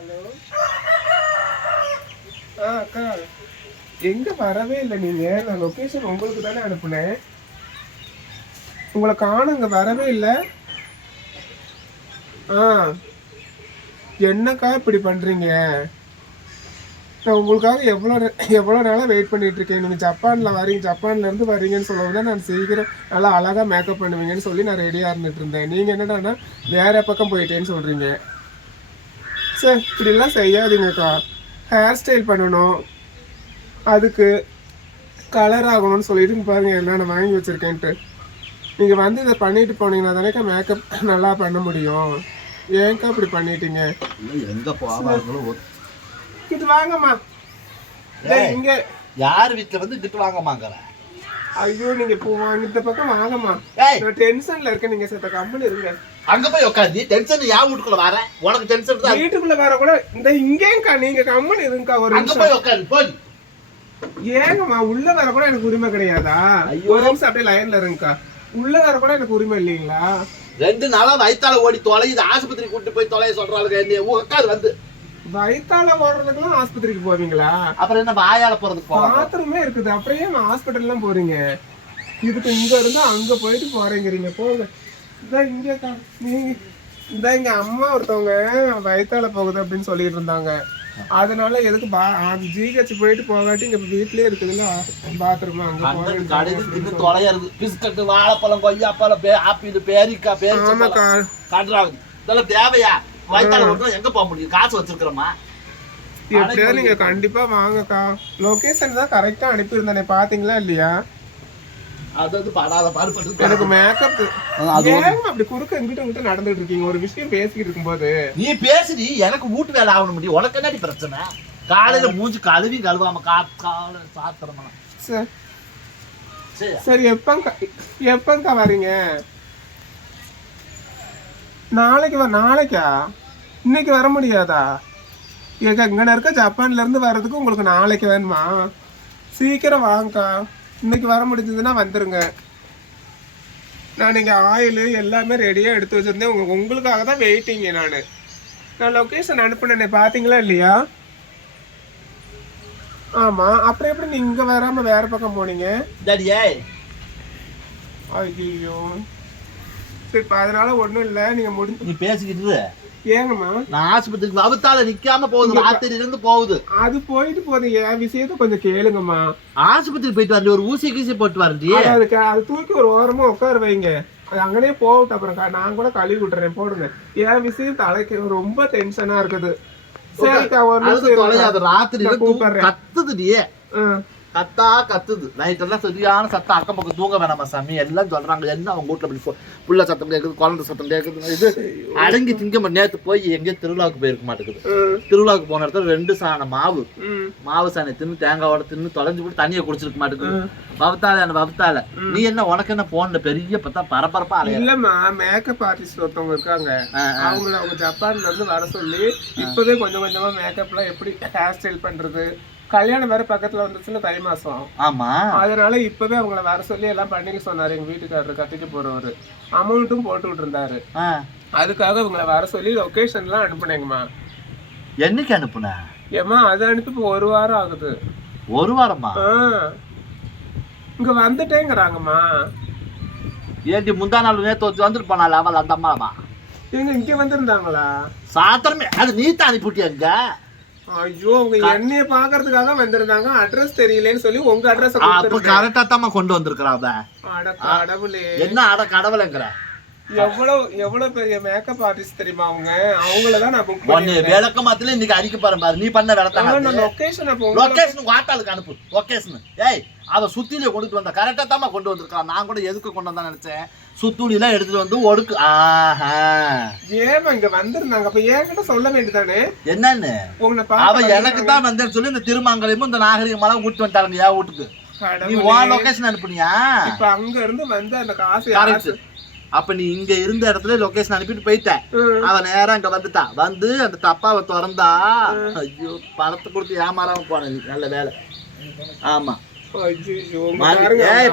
Hello ஆ அக்கா. எங்கே வரவே இல்லை நீங்கள் நான் லொக்கேஷன் உங்களுக்கு தானே அனுப்புனேன். உங்களை காணுங்க வரவே இல்லை. ஆ. என்னக்கா இப்படி பண்ணுறீங்க நான் உங்களுக்காக எவ்வளோ எவ்வளோ நாளாக வெயிட் பண்ணிகிட்ருக்கேன் இருக்கேன். நீங்கள் ஜப்பானில் வரீங்க. ஜப்பான்லேருந்து வரீங்கன்னு சொல்லவும் தான் நான் சீக்கிரம் நல்லா அழகாக மேக்கப் பண்ணுவீங்கன்னு சொல்லி நான் ரெடியாக இருந்துட்டு இருந்தேன். நீங்கள் என்னடான்னா வேறு பக்கம் போயிட்டேன்னு சொல்கிறீங்க சார் இப்படிலாம் செய்யாதீங்கக்கா. ஹேர் ஸ்டைல் பண்ணணும். அதுக்கு கலர் ஆகணும்னு சொல்லிட்டு இங்க பாருங்க எல்லாம் நான் வாங்கி வச்சிருக்கேன்ட்டு. நீங்கள் வந்து இதை பண்ணிட்டு போனீங்கன்னா தானேக்கா மேக்கப் நல்லா பண்ண முடியும். ஏன்க்கா இப்படி பண்ணிட்டீங்க? ஒரு- இது வாங்கம்மா. இங்க. யார் வீட்டுல வந்து கிட்ட வாங்கமாங்கிற ஐயோ நீங்க இப்போ வாங்க இந்த பக்கம் வாங்கம்மா. நான் டென்ஷன்ல இருக்கேன் நீங்க செத்த கம்பெனி இருங்க. அங்க போய் உட்காந்து டென்ஷன் யா வீட்டுக்குள்ள வர? உனக்கு டென்ஷன் தான். வீட்டுக்குள்ள வர கூட இந்த இங்கேங்கக்கா நீங்க கம்பெனி இருங்கக்கா ஒரு அங்க போய் உட்காரு போய். ஏங்கம்மா உள்ள வர கூட எனக்கு உரிமை கிடையாதா. ஒரு நிமிஷம் அப்படியே லைன்ல இருங்கக்கா. உள்ள வர கூட எனக்கு உரிமை இல்லைங்களா? ரெண்டு நாளா வயித்தால ஓடி தொலையுது. ஆஸ்பத்திரி கூட்டு போய் தொலைய சொல்றாளுங்க. என்ன உட்காரு வந்து. வயித்தால ஓடுறதுக்கெல்லாம் ஆஸ்பத்திரிக்கு போவீங்களா? அப்புறம் என்ன வாயால போறதுக்கு போவாங்க பாத்ரூமே இருக்குது. அப்புறம் ஏன் ஹாஸ்பிட்டல் எல்லாம் போறீங்க? இதுக்கு இங்க இருந்து அங்க போயிட்டு போறேங்கிறீங்க. போங்க. இங்கக்கா நீங்க இந்த எங்க அம்மா ஒருத்தவங்க வயித்தால போகுது அப்படின்னு சொல்லிட்டு இருந்தாங்க. அதனால எதுக்கு பா ஜிஹெச் போயிட்டு போகாட்டி இங்க வீட்லயே இருக்குதுல்ல பாத்ரூம் அங்க தின்னு தொலையறது பிஸ்கட் வாழைப்பழம் கொய்யாப்பழம் பே ஆப்பிள் பேரிக்காய் பேரிச்சம்பழம் ஆமாக்கா கன்றாகுது இதெல்லாம் தேவையா? வயித்தால ஓட்டுனா எங்க போக முடியும்? காசு வச்சிருக்கிறோமா? எப்படியா நீங்க கண்டிப்பா வாங்கக்கா. லொகேஷன் தான் கரெக்டா அனுப்பியிருந்தேனே. பாத்தீங்களா இல்லையா? அது வந்து படாத பாடுபட்டு எனக்கு மேக்கப் அது அப்படி குறுக்க இங்கிட்ட இங்கிட்ட நடந்துட்டு இருக்கீங்க? ஒரு விஷயம் பேசிக்கிட்டு இருக்கும்போது. நீ பேசுடி எனக்கு வீட்டு வேலை ஆகணும் முடியும் உனக்கு என்னடி பிரச்சனை? காலையில மூஞ்சி கழுவி கழுவாம கா காலை சாத்திரமா. சரி சரி. சரி எப்பங்க எப்பங்கக்கா வரீங்க? நாளைக்கு வர நாளைக்கா? இன்னைக்கு வர முடியாதா? ஏக்கா இங்கே இருக்க ஜப்பான்ல இருந்து வர்றதுக்கு உங்களுக்கு நாளைக்கு வேணுமா? சீக்கிரம் வாங்கக்கா. இன்னைக்கு வர முடிஞ்சதுன்னா வந்துருங்க. நான் இங்கே ஆயில் எல்லாமே ரெடியாக எடுத்து வச்சிருந்தேன். உங்க உங்களுக்காக தான் வெயிட்டிங்க நான். நான் லொக்கேஷன் அனுப்புனேனே பார்த்தீங்களா இல்லையா? ஆமாம் அப்புறம் எப்படி நீங்கள் இங்கே வராமல் வேற பக்கம் போனீங்க? டேடியே ஐயோ சரி இப்ப அதனால ஒண்ணும் இல்ல. நீங்க முடிஞ்சு நீ பேசிக்கிட்டு. ஏங்கம்மா? நான் ஆஸ்பத்திரிக்கு வகுத்தால நிக்காம போகுது ராத்திரி இருந்து போகுது. அது போயிட்டு போகுது. என் விஷயத்த கொஞ்சம் கேளுங்கம்மா. ஆஸ்பத்திரி போயிட்டு வரடி ஒரு ஊசி கீசி போட்டு அது அதுக்கு அது தூக்கி ஒரு ஓரமா உட்கார வைங்க. அது அங்கனே போகட்டும் அப்புறம் நான் கூட கழுவி விட்டுறேன் போடுங்க. என் விஷயம் தலைக்கு ரொம்ப டென்ஷனா இருக்குது. சரிக்கா ஒரு நிமிஷம் ராத்திரி கூப்பிடுறேன். கத்துதுடியே கத்தா கத்துது. நைட் எல்லாம் சரியான சத்தம் அக்கம் பக்கம் தூங்க வேணாமா சாமி? எல்லாம் சொல்றாங்க. என்ன அவங்க வீட்டுல இப்படி பு- புள்ள சத்தம் கேக்குது குழந்தை சத்தம் கேக்குது. இது அடங்கி திங்க நேத்து போய் எங்கேயோ திருவிழாவுக்கு போயிருக்க மாட்டேங்குது. திருவிழாவுக்கு போன இடத்துல ரெண்டு சாண மாவு. மாவு சாணி தின்னு தேங்காவோட தின்னு தொலைஞ்சு போட்டு தண்ணியை குடிச்சிருக்க மாட்டேங்குது. ம். வவுத்தால என்ன வவுத்தால நீ என்ன உனக்கு என்ன போன்ல பெரிய பார்த்தா பரபரப்பா அலைய இல்லம்மா மேக்கப் ஆர்டிஸ்ட் ஒருத்தவங்க இருக்காங்க. அவங்கள அவங்க ஜப்பான்ல இருந்து வர சொல்லி இப்பவே கொஞ்சம் கொஞ்சமா மேக்கப்லாம் எப்படி ஹேர் ஸ்டைல் பண்றது கல்யாணம் வேற பக்கத்துல வந்துச்சுல தை மாசம். ஆமா. அதனால இப்பவே அவங்கள வர சொல்லி எல்லாம் பண்ணிக்க சொன்னாரு. எங்க வீட்டுக்காரரு கட்டிட்டு போறவரு. அமௌண்ட்டும் போட்டு ஆ. அதுக்காக இவங்கள வர சொல்லி லொகேஷன்லாம் அனுப்புனேங்கம்மா. என்னைக்கு அனுப்புன? ஏம்மா அது அனுப்பி இப்போ ஒரு வாரம் ஆகுது. ஒரு வாரமா? இங்க வந்துட்டேங்கிறாங்கம்மா. ஏண்டி முந்தா நாள் நேத்து வந்து வந்துட்டு போனால அவள் அந்த அம்மாவா? இவங்க இங்க வந்திருந்தாங்களா? சாத்திரமே அது நீ தான் அனுப்பிட்டியங்க ஐயோ அவங்க என்னைய பாக்குறதுக்காக வந்திருந்தாங்க. அட்ரஸ் தெரியலன்னு சொல்லி உங்க அட்ரஸ் அப்ப கரெக்டா தான் கொண்டு வந்திருக்கிறா அவ அட கடவுளே. என்ன அட கடவுளைங்கிற? எவ்வளவு எவ்வளவு பெரிய மேக்கப் ஆர்டிஸ்ட் தெரியுமா அவங்க? அவங்களதான் நான் புக் ஒன்னு விளக்க மாத்தில இன்னைக்கு அடிக்க பாரு பாரு. நீ பண்ண விளத்தாங்க பண்ணேன் லொகேஷன் லொகேஷன் வாட்டாளுக்கு அனுப்பு. லொகேஷன் ஏய் அவ சுத்திலிய கொண்டுட்டு வந்தா. கரெக்டா தான் கொண்டு வந்திருக்கா நான் கூட எதுக்கு கொண்டு வந்தா நினைச்சேன். சுத்துளி எல்லாம் எடுத்துட்டு வந்து ஒடுக்கு. ஆஹா. ஏமா இங்க வந்திருந்தாங்க. அப்ப என்கிட்ட சொல்ல வேண்டியதானே என்னன்னு? அவ எனக்கு தான் வந்தேன்னு சொல்லி இந்த திருமாங்கலையும் இந்த நாகரிகமெல்லாம் கூட்டு வந்துட்டாங்க என் வீட்டுக்கு. நீ லொகேஷன் அனுப்புனியா? இப்ப அங்க இருந்து வந்து அந்த காசு அப்ப நீ இங்க இருந்த இடத்துல லொகேஷன் அனுப்பிட்டு போயிட்ட. ம். அவ நேரா இங்க வந்துட்டா. வந்து அந்த தப்பாவை திறந்தா ஐயோ பணத்தை கொடுத்து ஏமாறாம போன நீ. நல்ல வேலை. ஆமா.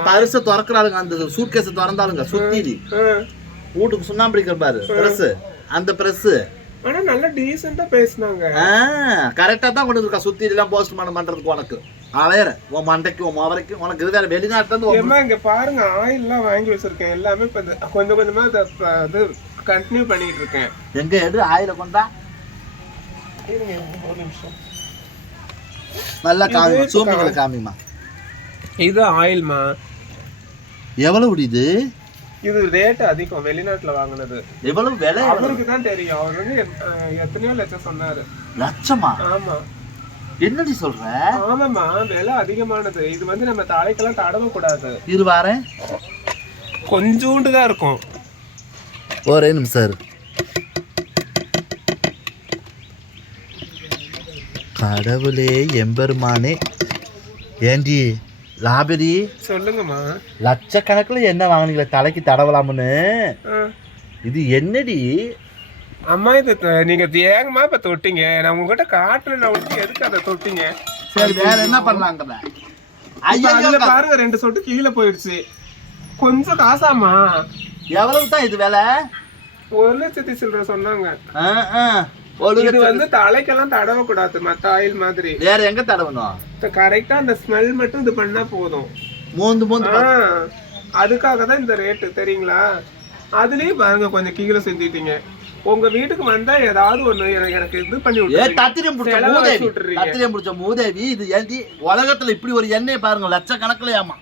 பரிச திறக்கிறாளுங்க. அந்த சூட்கேஸ் திறந்தாளுங்க சுத்திடி ம், வீட்டுக்கு சுண்ணாம்பு அடிக்கிற பாரு. பிரஸ் அந்த பிரஸ் ஆனா நல்லா டீசெண்டா பேசுனாங்க. கரெக்டா தான் கொண்டு இருக்கா சுத்தி எல்லாம் போஸ்ட் பண்றதுக்கு உனக்கு. அலையற உன் மண்டைக்கு உன் மவரைக்கு உனக்கு இது வேற வெளிநாட்டுல இருந்து இங்க பாருங்க ஆயில்லாம் வாங்கி வச்சிருக்கேன். எல்லாமே இப்ப கொஞ்சம் கொஞ்சமா இத கண்டினியூ பண்ணிட்டு இருக்கேன். எங்க எடு ஆயில கொண்டா. இருங்க ஒரு நிமிஷம். நல்லா காமி இது சூமிங்களை காமிமா இது ஆயில்மா. எவ்வளவு இது? இது ரேட் அதிகம் வெளிநாட்டுல வாங்குனது. எவ்வளவு விலை? அவருக்கு தான் தெரியும். அவர் வந்து எத்தனையோ லட்சம் சொன்னாரு. லட்சமா? ஆமா. என்னடி சொல்ற? ஆமாம்மா விலை அதிகமானது. இது வந்து நம்ம தலைக்கெல்லாம் தடவ கூடாது இரு வாரேன். கொஞ்சோண்டு தான் இருக்கும். ஒரே நிமிஷம் இரு. கடவுளே எம்பெருமானே. ஏண்டி லாபரி சொல்லுங்கம்மா. லட்சக்கணக்குல என்ன வாங்குனீங்களே தலைக்கு தடவலாம்னு. இது என்னடி? அம்மா இது த- நீங்க வேகமா இப்ப தொட்டீங்க. நான் உங்ககிட்ட காட்டுறேன் நான் உங்களுக்கு எதுக்கு அதை தொட்டீங்க? சரி வேற என்ன ஐயோ அதுல பாருங்க ரெண்டு சொட்டு கீழே போயிடுச்சு. கொஞ்சம் காசாமா எவ்வளவு தான் இது விலை? ஒரு லட்சத்தி சில்லற சொன்னாங்க. இது. வந்து தலைக்கெல்லாம் தடவ கூடாது மத்த ஆயில் மாதிரி. வேற எங்க தடவணும்? கரெக்டா அந்த ஸ்மெல் மட்டும் இது பண்ணா போதும். மூந்து மூந்து அதுக்காக தான் இந்த ரேட்டு தெரியுங்களா? அதுலயும் பாருங்க கொஞ்சம் கீழே செஞ்சிட்டீங்க உங்க வீட்டுக்கு வந்தா ஏதாவது ஒண்ணு எனக்கு இது பண்ணி ஏ. தத்திரியம் பிடிச்ச மூதேவி. தத்திரியம் பிடிச்ச மூதேவி இது ஏண்டி உலகத்துல இப்படி ஒரு எண்ணெய் பாருங்க லட்சக்கணக்கில் ஏமா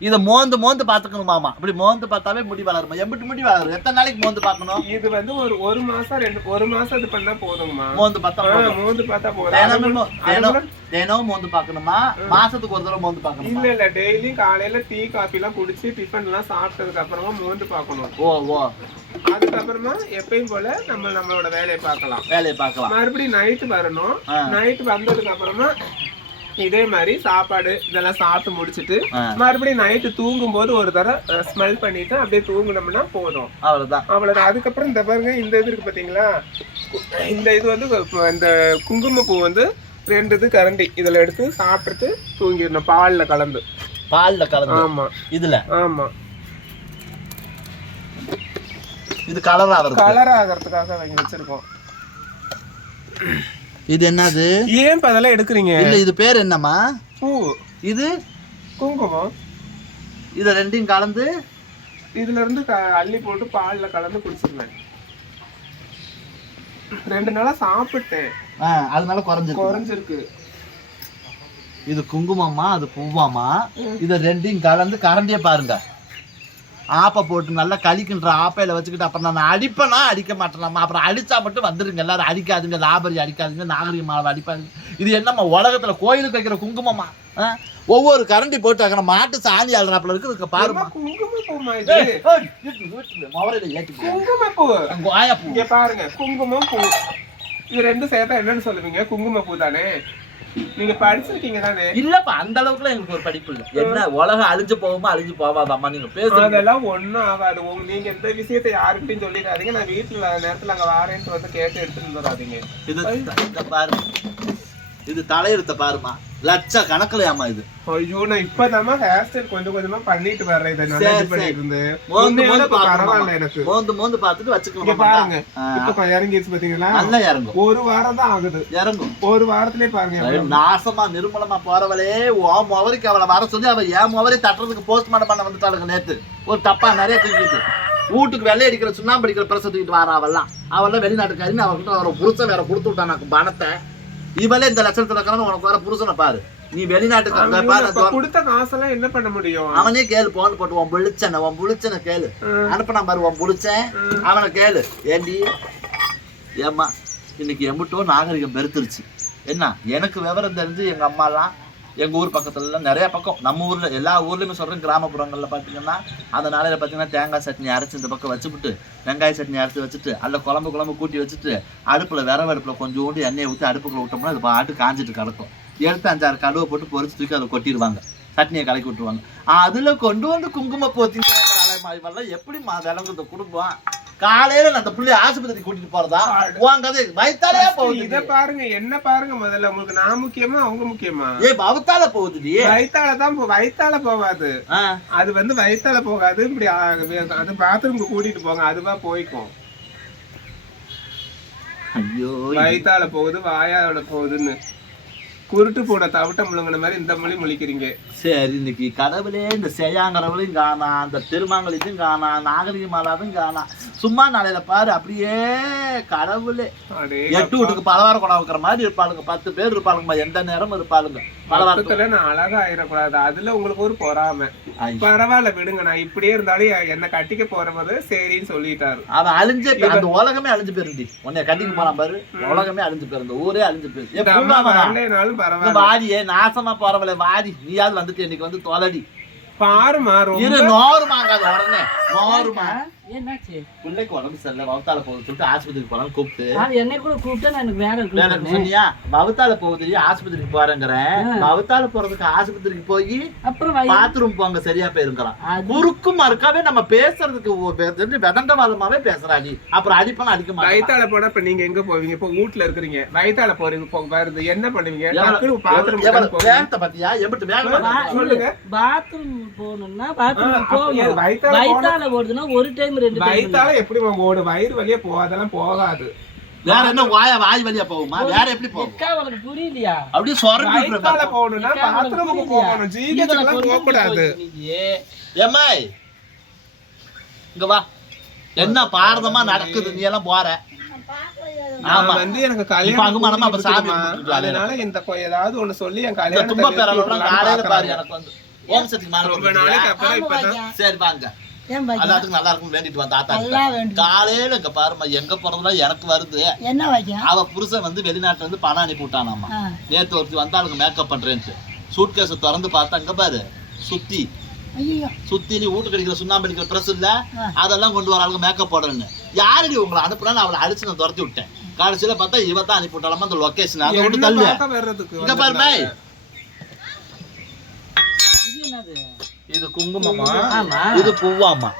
இதை மோந்து மோந்து பாத்துக்கணுமாமா இப்படி மோந்து பார்த்தாவே முடி வளருமா? எம்பிட்டு முடி வளரும்? எத்தனை நாளைக்கு மோந்து பார்க்கணும்? இது வந்து ஒரு ஒரு மாசம் ரெண்டு ஒரு மாசம் இது பண்ணா போதுங்கம்மா மோந்து பார்த்தா. மோந்து பார்த்தா போதும். தினம் மோந்து பார்க்கணுமா? மாசத்துக்கு ஒரு தடவை மோந்து பார்க்கணுமா? இல்ல இல்ல டெய்லி காலையில டீ காபி எல்லாம் குடிச்சு டிஃபன் எல்லாம் சாப்பிட்டதுக்கு அப்புறமா மோந்து பார்க்கணும். ஓ ஓ. அதுக்கப்புறமா எப்பயும் போல நம்ம நம்மளோட வேலையை பார்க்கலாம். வேலையை பார்க்கலாம். மறுபடியும் நைட்டு வரணும். நைட்டு வந்ததுக்கு அப்புறமா இதே மாதிரி சாப்பாடு இதெல்லாம் சாப்பிட்டு முடிச்சிட்டு. மறுபடியும் நைட்டு தூங்கும் போது ஒரு தடவை ஸ்மெல் பண்ணிட்டு அப்படியே தூங்குனோம்னா போதும். அவ்வளவுதான். அவ்வளவுதான். அதுக்கப்புறம் இந்த பாருங்க இந்த இது இருக்கு பாத்தீங்களா? இந்த இது வந்து இந்த குங்குமப்பூ வந்து ரெண்டு இது கரண்டி. இதுல எடுத்து சாப்பிட்டுட்டு தூங்கிடணும். பால்ல கலந்து. பால்ல கலந்து. ஆமா. இதுல? ஆமா. இது கலரா வருது கலர் ஆகிறதுக்காக வாங்கி வச்சிருக்கோம். இது என்னது? ஏன் இப்ப அதெல்லாம் எடுக்கிறீங்க? இல்ல இது பேர் என்னம்மா? பூ. இது? குங்குமம். இத ரெண்டையும் கலந்து? இதுல இருந்து க- அள்ளி போட்டு பால்ல கலந்து குடிச்சிருவேன். ரெண்டு நாளா சாப்பிட்டேன். ஆ, அதனால குறைஞ்சிருக்கு. குறைஞ்சிருக்கு. இது குங்குமம்மா அது பூவாமா இத ரெண்டையும் கலந்து கரண்டியே பாருங்க. ஆப்பை போட்டு நல்லா கலிக்கின்ற ஆப்பையில வச்சுக்கிட்டு அப்புறம் நான் அடிப்பேனா? அடிக்க மாட்டேனாமா? அப்புறம் அடிச்சா மட்டும் வந்துருங்க. எல்லாரும் அடிக்காதுங்க. லாபரி அடிக்காதுங்க. நாகரிக மாவை அடிப்பாங்க இது என்னம்மா? உலகத்துல கோயிலுக்கு வைக்கிற குங்குமமா? ஒவ்வொரு கரண்டி போட்டு வைக்கிற மாட்டு சாணி அல்றாப்புல இருக்கு. இதுக்கு பாருமா குங்கும பூமா இது? ஏய், ஏய், வீட்டுல, வீட்டுல, மொவரையில ஏத்திக்கோ. குங்கும பூ அங்க வாயா பூ. இங்க பாருங்க. குங்குமம் பூ. இது ரெண்டும் சேர்த்தா என்னன்னு சொல்லுவீங்க? குங்கும பூ தானே? நீங்க படிச்சிருக்கீங்க தானே இல்லப்பா அந்த அளவுக்குலாம் எங்களுக்கு ஒரு படிப்பு இல்லை. என்ன உலகம் அழிஞ்சு போகுமா அழிஞ்சு போவாதாம்மா நீங்க பேசுறது அதெல்லாம் ஒண்ணும் ஆகாது. உங்க நீங்க எந்த விஷயத்தை யாருக்கிட்டையும் சொல்லிடாதீங்க. நான் வீட்டுல நேரத்துல அங்க வாரேன்ட்டு வந்து கேட்டு எடுத்துட்டு வந்துடாதீங்க. இது பாரு இது தலையெழுத்த பாருமா. லட்ச கணக்குலயாமா இது? ஐயோ நான் இப்பதாம்மா ஹேர் ஸ்டைல் கொஞ்சம் கொஞ்சமா பண்ணிட்டு வர்றேன். இதை நல்லா இது பண்ணிட்டு இருந்து மோந்து உண்மையாவே மோந்து இப்ப பரவாயில்ல. எனக்கு. மோந்து மோந்து பார்த்துட்டு இங்க வச்சுக்கலாம் பாருங்க இப்ப இறங்கிடுச்சு பாத்தீங்களா? நல்லா இறங்கும். ஒரு வாரம் தான் ஆகுது. இறங்கும். ஒரு வாரத்திலே பாருங்க. நாசமா நிர்மலமா போறவளே உன் முவரைக்கு அவளை வர சொல்லி அவ என் முவரை தட்டுறதுக்கு போஸ்ட்மார்ட்டம் பண்ண வந்துட்டாளுங்க நேத்து? ஒரு தப்பா நிறைய தூக்கிட்டு. வீட்டுக்கு வெள்ளை அடிக்கிற சுண்ணாம்பு அடிக்கிற பிரச தூக்கிட்டு வரா அவெல்லாம் அவெல்லாம் வெளிநாட்டுக்காரின்னு அவகிட்ட அவரை புருஷன் வேற கொடுத்து விட்டான் பணத்தை. இவளே இந்த லட்சத்துல இருக்கிறவன் உனக்கு வர புருஷனை பாரு. நீ வெளிநாட்டுக்கு பாரு கொடுத்த காசெல்லாம் என்ன பண்ண முடியும்? அவனே கேளு போன் போட்டு உன் புளிச்சனை உன் புளிச்சனை கேளு. அனுப்பினா பாரு உன் புளிச்சன் அவனை கேளு. ஏண்டி? ஏம்மா இன்னைக்கு எம்பிட்டோ நாகரிகம் பெருத்துருச்சு. என்ன எனக்கு விவரம் தெரிஞ்சு எங்க அம்மாலாம் எங்க ஊர் பக்கத்துல எல்லாம் நிறைய பக்கம். நம்ம ஊரில் எல்லா ஊர்லேயுமே சொல்கிறேன் கிராமப்புறங்களில் பார்த்தீங்கன்னா அந்த நாளையில் பார்த்தீங்கன்னா தேங்காய் சட்னி அரைச்சி இந்த பக்கம் வச்சுவிட்டு வெங்காய சட்னி அரைச்சு வச்சுட்டு அல்ல குழம்பு குழம்பு கூட்டி வச்சுட்டு அடுப்பில் விரவு அடுப்பில் கொஞ்சோண்டு எண்ணெயை ஊற்றி அடுப்புக்குள்ள விட்டோம்னா அது பாட்டு காஞ்சிட்டு கிடக்கும். எடுத்து அஞ்சாறு கடுவை போட்டு பொரிச்சு தூக்கி அதை கொட்டிடுவாங்க. சட்னியை கலக்கி விட்டுருவாங்க. அதுல கொண்டு வந்து குங்குமப்பூ போத்தி எப்படி எப்படிம்மா விளங்குது குடும்பம் காலையில அந்த புள்ளைய ஆஸ்பத்திரி கூட்டிட்டு போறதா? உன் கதை வயித்தாலே இத போகுது பாருங்க என்ன பாருங்க முதல்ல. உங்களுக்கு நான் முக்கியமா அவங்க முக்கியமா? ஏ பவத்தால போகுதுடி வயித்தால தான் வயித்தால போகாது. அது வந்து வயித்தால போகாது. இப்படி அது பாத்ரூம்க்கு கூட்டிட்டு போங்க. அதுவா போய்க்கும். ஐயோ வயித்தால போகுது வாயால போகுதுன்னு. குருட்டு போட தவிட்ட முழுங்கின மாதிரி இந்த மொழி முழிக்கிறீங்க. சரி இன்னைக்கு கடவுளே இந்த செய்யாங்கிறவளையும் காணா அந்த திருமாங்கலித்தையும் காணா நாகரிக மாதாவும் காணா. சும்மா நாளையில பாரு அப்படியே கடவுளே. எட்டு வீட்டுக்கு பலவார குடம் வைக்கிற மாதிரி இருப்பாளுங்க. பத்து பேர் இருப்பாளுங்கம்மா எந்த நேரமும் இருப்பாளுங்க. பலவாரத்துக்கு பக்கத்துல நான் அழகா ஆயிடக்கூடாது அதுல உங்களுக்கு ஒரு பொறாமை. பரவாயில்ல விடுங்க நான் இப்படியே இருந்தாலும் என்ன கட்டிக்க போறது சரின்னு சொல்லிட்டாரு. அவன் அழிஞ்சே அந்த உலகமே அழிஞ்சு போயிருந்தி உன்னை கட்டிக்கு போறான் பாரு. உலகமே அழிஞ்சு போயிரு இந்த ஊரே அழிஞ்சு போயிரு ஏ, இந்த அம்மா பூங்காவனா? வரலைனாலும் இந்த பரவாயில்ல வாடியே நாசமா போறவளே வாடி. நீயாவது வந்துட்டு இன்னைக்கு வந்து தொலடி. பாருமா ரொம்ப இரு நோறு மாங்காத உடனே. நோறுமா என்னாச்சு? பிள்ளைக்கு உடம்பு சரியில்லை வவுத்தால போகுது சொல்லிட்டு ஆஸ்பத்திரிக்கு போறான்னு கூப்பிட்டு. என்னை கூட கூப்பிட்டா நான் எனக்கு வேலை வேலை இருக்கு இருக்கு சொன்னியா? வவுத்தால போகுது ஆஸ்பத்திரிக்கு போறேங்கிறேன். வவுத்தால போறதுக்கு ஆஸ்பத்திரிக்கு போய் அப்புறம் பாத்ரூம் போங்க சரியா போயிருக்கிறான் அது- குறுக்கு மறுக்காவே நம்ம பேசுறதுக்கு ஒ- பெ- தெரிஞ்சு விதண்டவாதமாவே பேசுறா நீ அப்புறம் அடிப்பனா அடிக்க மாட்டேன். வயித்தால போனா இப்ப நீங்க எங்க போவீங்க? இப்ப வீட்ல இருக்கிறீங்க. வயித்தால போறீங்க வருது. என்ன பண்ணுவீங்க? பாத்ரூம் வேகத்தை பாத்தியா எம்பிட்டு வேகமா? சொல்லுங்க. பாத்ரூம் போகணும்னா பாத்ரூம் போகணும். வயித்தால ஓடுதுன்னா ஒரு டைம் ரெண்டு வயித்தால எப்படி ஓடு வயிறு வழியா போகாதெல்லாம் போகாது. வேற என்ன வாய வாய் வழியா போகுமா? வேற எப்படி போகும்? உனக்கு புரியலையா? அப்படியே சொரண்டி போகணும்னா பாத்ரூமுக்கு? போகணும். பொறுத்து போக கூடாது. ஏமாய் இங்க வா. என்ன பாரதமா நடக்குது? நீ எல்லாம் போற. வந்து எனக்கு கல்யாணம். அதனால இந்த ஏதாவது ஒண்ணு சொல்லி என் காலையில பாரு. எனக்கு வந்து. ஓம் சக்தி மாலை சரி வாங்க. எல்லாத்துக்கும் நல்லா இருக்கும் வேண்டிட்டு வந்த ஆத்தா காலையில இங்க பாருமா எங்க போறதுல எனக்கு வருது. என்ன அவ புருஷன் வந்து வெளிநாட்டுல இருந்து பணம் அனுப்பி விட்டானாமா. நேத்து ஒருத்தி வந்தாளுங்க மேக்கப் பண்றேன்ட்டு. சூட் கேஸ் திறந்து பார்த்தா அங்க பாரு சுத்தி. சுத்தி நீ வீட்டுக்கு அடிக்கிற சுண்ணாம்பு அடிக்கிற ப்ரெஸ் இல்ல. அதெல்லாம் கொண்டு வர ஆளுங்க மேக்கப் போடுறேன்னு. யாரடி உங்களை அனுப்புறான்னு அவளை அடிச்சு நான் துரத்தி விட்டேன். கடைசியில பார்த்தா இவ தான் அனுப்பி விட்டாலாமா அந்த லொகேஷன் அதை விட்டு என்ன தள்ளு. பார்க்க வர்றதுக்கு இங்க பாரு என்னது? இது குங்குமமா? இது பூவாமா?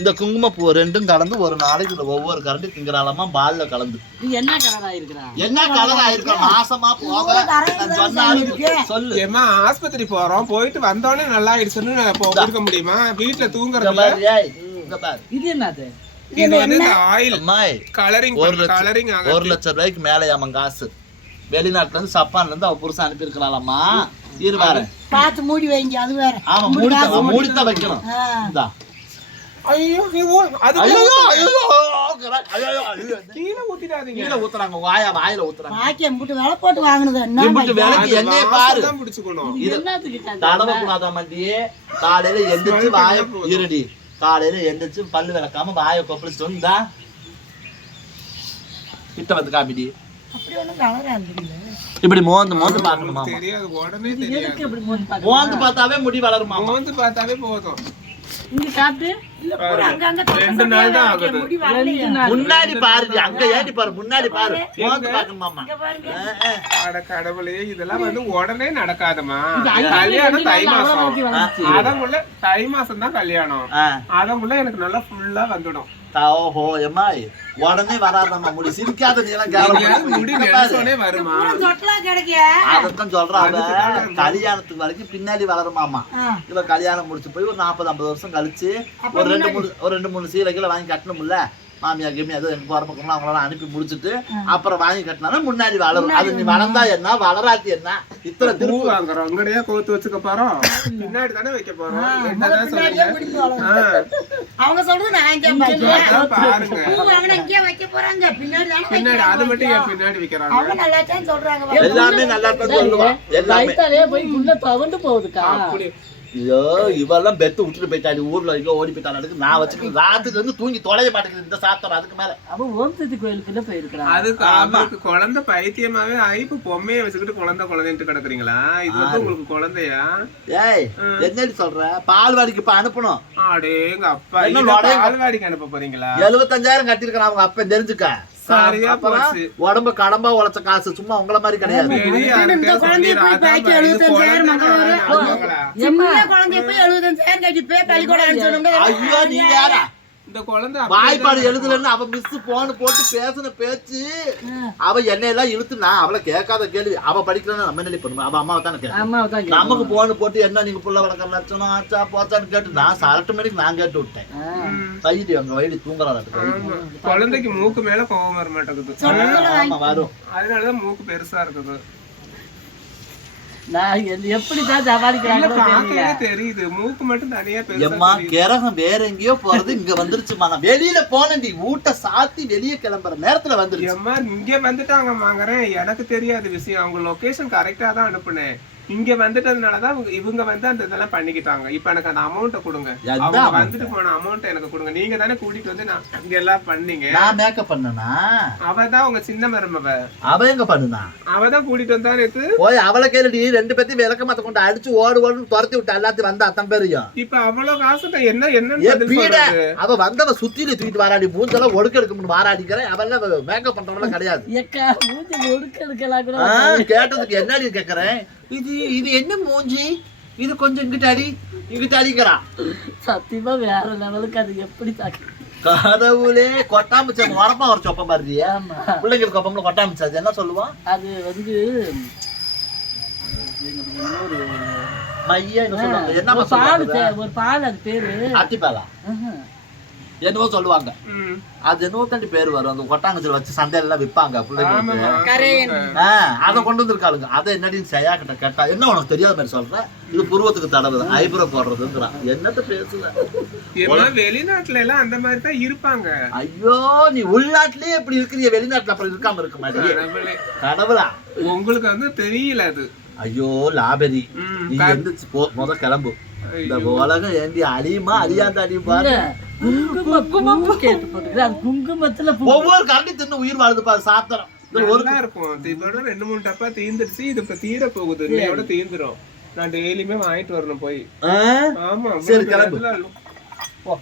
இந்த குங்கும பூ ரெண்டும் கலந்து ஒரு நாளைக்கு இந்த ஒவ்வொரு கரண்டி திங்கறாலமா பால்ல கலந்து. இது என்ன கலரா இருக்கிறா என்ன கலர் ஆயிருக்க மாசமா போக சொன்னாலும் சொல்லு. ஏமா ஆஸ்பத்திரி போறோம். போயிட்டு வந்தோடனே நல்லா ஆயிடுச்சுன்னு கொடுக்க முடியுமா? வீட்டுல பாரு. இது என்னது? ஒரு லட்சம் கலரிங் ஒரு லட்சம் ரூபாய்க்கு மேல அவன் காசு. வெளிநாட்டுல இருந்து ஜப்பான்ல இருந்து அவ புருஷன் அனுப்பி இருக்கிறாளாமா இரு பாரு பார்த்து மூடி வைங்க அது வேற. ஆமா மூடித்த மூடித்த வைக்கணும். ஆ. இந்தா. ஐயோ நீ ஓ அது ஐயோ, ஐயோ, ஐயோ, ஐயோ. கீழே ஊத்திடாதீங்க. கீழே ஊத்துறாங்க வாயா வாயில ஊத்துறாங்க. பாக்கியம் போட்டு விலை போட்டு வாங்கினது என்ன இம்புட்டு வைக்க? விலைக்கு அது எண்ணெயை வாசம் பாரு. தான் பிடிச்சுக்கணும். இது என்னத்துக்கு கதை? தடவை கூடாத மண்டியே காலையில எந்திரிச்சு வாய. இருடி. காலையில எந்திரிச்சு பல்லு விளக்காம வாயை கொப்பளிச்சுட்டு வந்தா கிட்ட வந்து காமிடி. அப்படி இருந்தது இப்படி மோந்து மோந்து பாக்கணுமா தெரியாது உடனே தெரியாது. இப்படி மோந்து பார்த்தாவே முடி வளருமா? மோந்து பார்த்தாவே போதும். இங்க ரெண்டு நாள் தான் ஆகுது. முன்னாடி பாருடி அங்க பாரு முன்னாடி பாரு. மோந்து பாக்கணுமாமா இங்க பாருங்க. அட கடவுளே இதெல்லாம் வந்து உடனே நடக்காதுமா. கல்யாணம் தை மாசம். அதங்குள்ள தை மாசம் தான் கல்யாணம் அதங்குள்ள எனக்கு நல்லா ஃபுல்லா வந்துடும். தா, ஓஹோ எம்மாய் உடனே வராதம்மா முடி சிரிக்காத நீ எல்லாம் அதத்தான் தான் கல்யாணத்துக்கு வரைக்கும் பின்னாடி வளருமாமா. இவ கல்யாணம் முடிச்சு போய் ஒரு நாற்பது ஐம்பது வருஷம் கழிச்சு ஒரு ரெண்டு மூணு ஒரு ரெண்டு மூணு சீலைகளை வாங்கி கட்டணும்ல? மாமியா கிமியா ஏதோ போற பக்கம்லாம் அவங்களாம் அனுப்பி முடிச்சிட்டு அப்புறம் வாங்கி கட்டினா முன்னாடி வளரும். அது நீ வளர்ந்தா என்ன? வளராட்டி என்ன? இத்தனை பூ திருப்பு வாங்குறோம். உங்கடையா கோத்து வச்சுக்க போறோம். பின்னாடி தானே வைக்க போறோம். அவங்க சொல்றது நான் பாருங்க. பூ வாங்கினா இங்கே வைக்க போறாங்க. பின்னாடி தானே பின்னாடி அது வைக்கிறாங்க. மட்டும் ஏன் பின்னாடி வைக்கிறாங்க. அவங்க நல்லா தான் சொல்றாங்க. எல்லாமே நல்லா சொல்லுவான். எல்லாமே. போய் உள்ள தவண்டு போகுதுக்கா. அப்படி. ஐயோ இவெல்லாம் பெத்து விட்டுட்டு போயிட்டாடி ஊர்ல எங்கோ ஓடி போயிட்டாலும் நான் வச்சுக்கிட்டு ராத்துக்கு இருந்து தூங்கி தொலைய மாட்டேங்குது இந்த சாத்தம் அதுக்கு மேல. அவ ஓம் சக்தி கோயிலுக்குள்ள போயிருக்கிறான் அதுக்கு அவருக்கு குழந்தை பைத்தியமாவே ஆகி இப்ப பொம்மையை வச்சுக்கிட்டு குழந்தை குழந்தைன்ட்டு கிடக்குறீங்களா? இது வந்து உங்களுக்கு குழந்தையா? ஏய் என்னடி சொல்ற? பால்வாடிக்கு இப்ப அனுப்பணும். அடேங்க அப்பா. என்ன பால்வாடிக்கு அனுப்ப போறீங்களா? எழுபத்தஞ்சாயிரம் கட்டிருக்கான் அவங்க அப்ப தெரிஞ்சுக்க. சரியா போச்சு. உடம்பு கடம்பா உழைச்ச காசு. சும்மா உங்கள மாதிரி கிடையாது. இந்த குழந்தைய போய் இது எழுபத்தஞ்சாயிரம் குழந்தைய போய் கட்டி போய் பள்ளிக்கூடம் அனுப்பிச்சு ஐயோ நீங்க யாரா? இந்த குழந்தை வாய்ப்பாடு எழுதலன்னு அவ மிஸ் போன் போட்டு பேசின பேச்சு. அவ என்னையெல்லாம் இழுத்து நான் அவளை கேட்காத கேள்வி. அவ படிக்கிறேன்னு நம்ம என்ன பண்ணுவோம்? அவ அம்மாவை தானே. நமக்கு போன் போட்டு என்ன நீங்க புள்ள வளர்க்குற லட்சணம் ஆச்சா போச்சான்னு கேட்டு நான் சரட்டு மணிக்கு நான் கேட்டு விட்டேன். கைடி அங்க வயடி தூங்குறாட்டு ஆமா. குழந்தைக்கு மூக்கு மேல கோவம் வர மாட்டேங்குது வரும். அதனாலதான் மூக்கு பெருசா இருக்குது. நான் எ- எப்படிதான் இல்ல சமாளிக்கிறாங்களோ தெரியல. பாக்கவே தெரியுது. மூக்கு மட்டும் தனியா எம்மா. கிரகம் வேற எங்கேயோ போறது இங்க வந்துருச்சுமா நான் வெளியில போனேன்டி. ஊட்ட சாத்தி வெளியே கிளம்புற நேரத்துல வந்துருச்சு. எம்மா இங்க வந்துட்டாங்க வாங்குறேன் எனக்கு தெரியாத விஷயம். அவங்க லொகேஷன் கரெக்டா தான் அனுப்புனேன். இங்க வந்துட்டதுனாலதான் இவங்க- இவங்க வந்து அந்த இதெல்லாம் பண்ணிக்கிட்டாங்க. இப்ப எனக்கு அந்த அமௌண்ட்டை கொடுங்க. அவங்க? வந்துட்டு போன அமௌண்ட் எனக்கு கொடுங்க. நீங்க தானே கூட்டிட்டு வந்து நான் இங்க எல்லாம் பண்ணீங்க. நான் மேக்கப் பண்ணனா? அவ தான் உங்க சின்ன மருமவ. அவ எங்க பண்ணுனா? அவ தான் கூட்டிட்டு வந்தா நேத்து போய் அவளை கேளுடி ரெண்டு பேத்தையும் விளக்கமாத்த கொண்டு அடிச்சு ஓடு ஓடுன்னு துரத்தி விட்டு எல்லாத்தையும் வந்தா அத்தன் பேரையும். இப்ப அவ்வளவு காசு என்ன சொல்றது? அவ வந்தவ சுத்தில தூக்கிட்டு வாராடி மூஞ்செல்லாம் ஒடுக்க எடுக்கணும் வாராடிக்கிறேன். அவெல்லாம் மேக்கப் பண்றவங்க கிடையாது. கேட்டதுக்கு என்னடி கேக்குறேன்? இது இது என்ன மூஞ்சி? இது கொஞ்சம் இங்கிட்ட அடி இங்கிட்ட அடிக்கிறா சத்தியமா வேற லெவலுக்கு அது எப்படி தாக்கு கடவுளே கொட்டாமிச்ச உரப்பா ஒரு சொப்பம் ஆமா. பிள்ளைங்களுக்கு கொப்பம்ல கொட்டாமிச்சா அது என்ன சொல்லுவான் அது வந்து மையா என்ன சொல்லுவாங்க ஒரு என்னமா பால் ஒரு பால் அது பேரு. அத்திப்பாலா. என்னவோ சொல்லுவாங்க. அது என்னவோ தாண்டி பேர் வரும். அந்த கொட்டாங்கச்சில் வச்சு சந்தையில எல்லாம் விற்பாங்க பிள்ளைங்களுக்கு. அதை கொண்டு வந்திருக்காளுங்க. அதை என்னடி செய்யா கிட்ட கேட்டா என்ன உனக்கு தெரியாத மாதிரி சொல்ற? இது புருவத்துக்கு தடவுது ஐப்ரோ போடுறதுங்கிறான் என்னத்த ஏம்மா, வெளிநாட்டுல எல்லாம் அந்த மாதிரி தான் இருப்பாங்க. ஐயோ நீ உள்நாட்டிலேயே இப்படி இருக்கிறீ வெளிநாட்டுல அப்புறம் இருக்காம இருக்க மாட்டேங்க கடவுளே. உங்களுக்கு வந்து தெரியல அது. ஐயோ லாபரி நீ எந்திரிச்சு போ முத கிளம்பு. இந்த உலகம் ஏண்டி அழியுமா? அழியாத அழியுமா குங்குமம் கேட்டு அது குங்குமத்துல பூ. ஒவ்வொரு கரண்டி தின்னு உயிர் வாழுது பாரு சாத்திரம் இருக்கும். இதோட ரெண்டு மூணு டப்பா தீந்துருச்சு. இது இப்ப தீர போகுது. தீந்துரும்? நான் டெய்லியுமே வாங்கிட்டு வரணும் போய். ஆ? ஆமா சரி, இவ்வளவு கிளம்பு. நேரத்துல போ.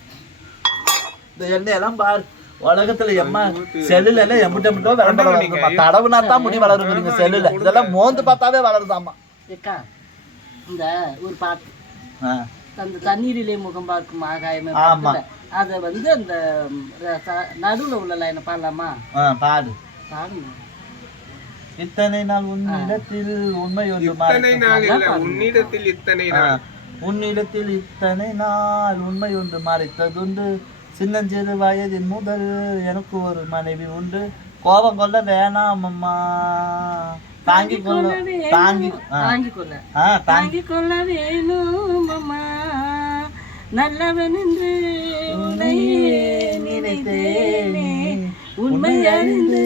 இந்த எண்ணெயெல்லாம் பாரு. உலகத்துல எம்மா செல்லுல எல்லாம் எம்பிட்ட எம்பிட்டோ விளம்பரம் தடவுனா தான் முடி வளருங்கிறீங்க செல்லுல. இதெல்லாம் மோந்து பார்த்தாவே வளருதாமா ஏக்கா இந்த ஒரு பாட்டு. அந்த தண்ணீரிலே முகம் பார்க்கும் ஆகாயமே ஆமா. அத வந்து அந்த நடுவுல உள்ள லைனை பாடலாமா? பாடு. பாடுங்க. இத்தனை நாள் உன்னிடத்தில் உண்மை ஒன்று இத்தனை நாள் இல்ல அதான் உன்னிடத்தில் இத்தனை நாள். உன்னிடத்தில் இத்தனை நாள் உண்மை ஒன்று மறைத்ததுண்டு. சின்னஞ்சிறு வயதின் முதல் எனக்கு ஒரு மனைவி உண்டு. கோபம் கொள்ள வேணாம் அம்மா. தாங்கி கொள்ள தாங்கி தாங்கி கொள்ள. ஆ தாங்கி. தாங்கி கொள்ள வேணும் அம்மா. நல்லவன் என்று உன்னை நினைத்தேனே. உண்மை அறிந்து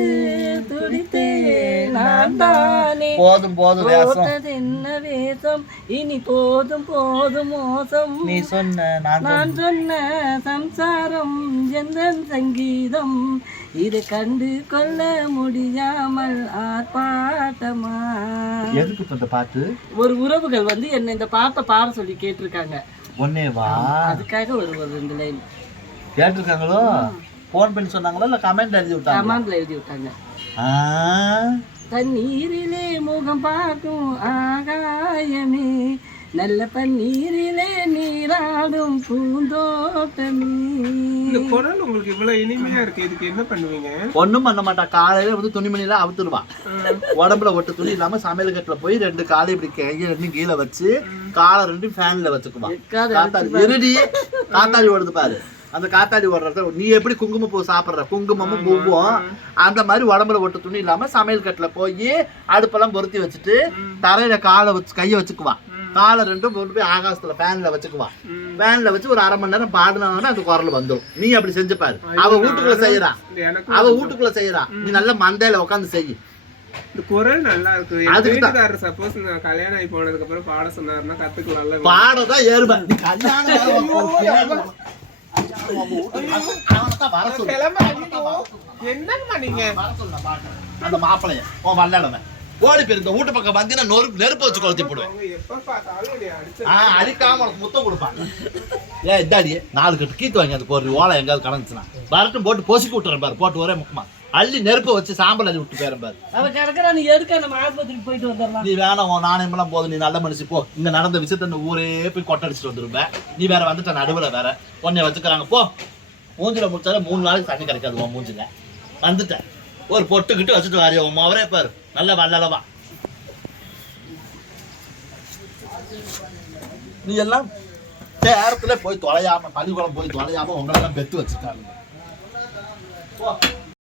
துடித்தேன் நான் தானே. போதும் போதும் போட்டது என்ன வேஷம் இனி போதும் போதும் மோசம். நீ சொன்ன நான் சொன்ன. சம்சாரம் எந்த சங்கீதம்? இது கண்டு கொள்ள முடியாமல் ஆர்ப்பாட்டமா? எதுக்கு இப்ப இந்த பாட்டு? ஒரு உறவுகள் வந்து என்ன இந்த பாட்டை பாட சொல்லி கேட்டிருக்காங்க. ஒன்னே வா. அதுக்காக ஒரு ஒரு ரெண்டு லைன் கேட்டிருக்காங்களோ? ஃபோன் பண்ணி சொன்னாங்களோ? இல்ல கமெண்ட் எழுதி விட்டாங்க கமாண்ட்ல எழுதி விட்டாங்க. ஆ, தண்ணீரிலே முகம் பார்க்கும் ஆகாயமே நல்ல பன்னீரிலே நீராடும் பூந்தோட்டமே. இந்த குரல் உங்களுக்கு இவ்வளவு இனிமையா இருக்கு. இதுக்கு என்ன பண்ணுவீங்க? ஒண்ணும் பண்ண மாட்டா. காலையில வந்து துணிமணிலாம் அவுத்துருவா. உடம்புல ஒட்ட துணி இல்லாம சமையல் கட்டுல போய் ரெண்டு காலை இப்படி கையை ரெண்டும் கீழே வச்சு காலை ரெண்டும் ஃபேன்ல வச்சுக்குவா. காத்தாடி இருடி காத்தாடி ஓடுது பாரு. அந்த காத்தாடி ஓடுறத நீ எப்படி குங்குமப்பூ சாப்பிடுற? குங்குமமும் பூவும். அந்த மாதிரி உடம்புல ஒட்ட துணி இல்லாம சமையல் கட்டுல போய் அடுப்பெல்லாம் பொருத்தி வச்சுட்டு தரையில காலை வச்சு கையை வச்சுக்குவா. காலை ரெண்டும் கொண்டு போய் ஆகாசத்துல ஃபேன்ல வச்சுக்குவா. ஃபேன்ல வச்சு ஒரு அரை மணி நேரம் பாடினாங்கன்னா அந்த குரல் வந்துடும் நீ அப்படி செஞ்சு பாரு. அவ வீட்டுக்குள்ள செய்யறா எனக்கு அவ வீட்டுக்குள்ள செய்யறா நீ நல்ல மந்தையில உட்காந்து செய் இந்த குரல் நல்லா இருக்கு. வீட்டுக்காரர் சப்போஸ் நான் கல்யாணம் ஆகி போனதுக்கு அப்புறம் பாட சொன்னாருன்னா கத்துக்கலாம்ல பாடதான் ஏறுபா நீ கல்யாணம் என்னங்கம்மா நீங்க அந்த மாப்பிளைய உன் வல்லடவன் ஓடி போய் வீட்டு பக்கம் வந்தீங்கன்னா நெருப்பு நெருப்பு வச்சு கொளுத்தி போடுவேன் அவங்க எப்ப ஆ அடிக்காம உனக்கு முத்தம் கொடுப்பான் ஏன் இதாடி நாலு கட்டு கீத்து வாங்கி அந்த போடுற ஓலை எங்காவது கடந்துச்சுன்னா வரட்டும் போட்டு பொசுக்கி விட்டுறேன் பாரு. போட்டு ஒரே முக்கமா. அள்ளி நெருப்ப வச்சு சாம்பல் அள்ளி விட்டு போயிடும் பாரு. அவ கிடக்குறா நீ எடுக்க நம்ம ஆஸ்பத்திரிக்கு போயிட்டு வந்துடலாம்? நீ வேணாம் உன் நாணயமெல்லாம் போதும் நீ நல்ல மனுஷி போ. இங்க நடந்த விஷயத்த இந்த ஊரே போய் கொட்டடிச்சிட்டு வந்துருப்பேன் நீ வேற வந்துட்ட நடுவில் வேற. உன்னை வச்சுக்கிறாங்க போ. மூஞ்சில முடிச்சாலும் மூணு நாளைக்கு தண்ணி கிடைக்காது உன் மூஞ்சில. வந்துட்டேன். ஒரு பொட்டுக்கிட்டு வச்சுட்டு வாரிய உன் அவரே பாரு. நல்ல வல்லளவா. நீ எல்லாம் நேரத்துல போய் தொலையாம பள்ளிக்கூடம் போய் தொலையாம உங்களெல்லாம் பெத்து வச்சுட்டாங்க போ.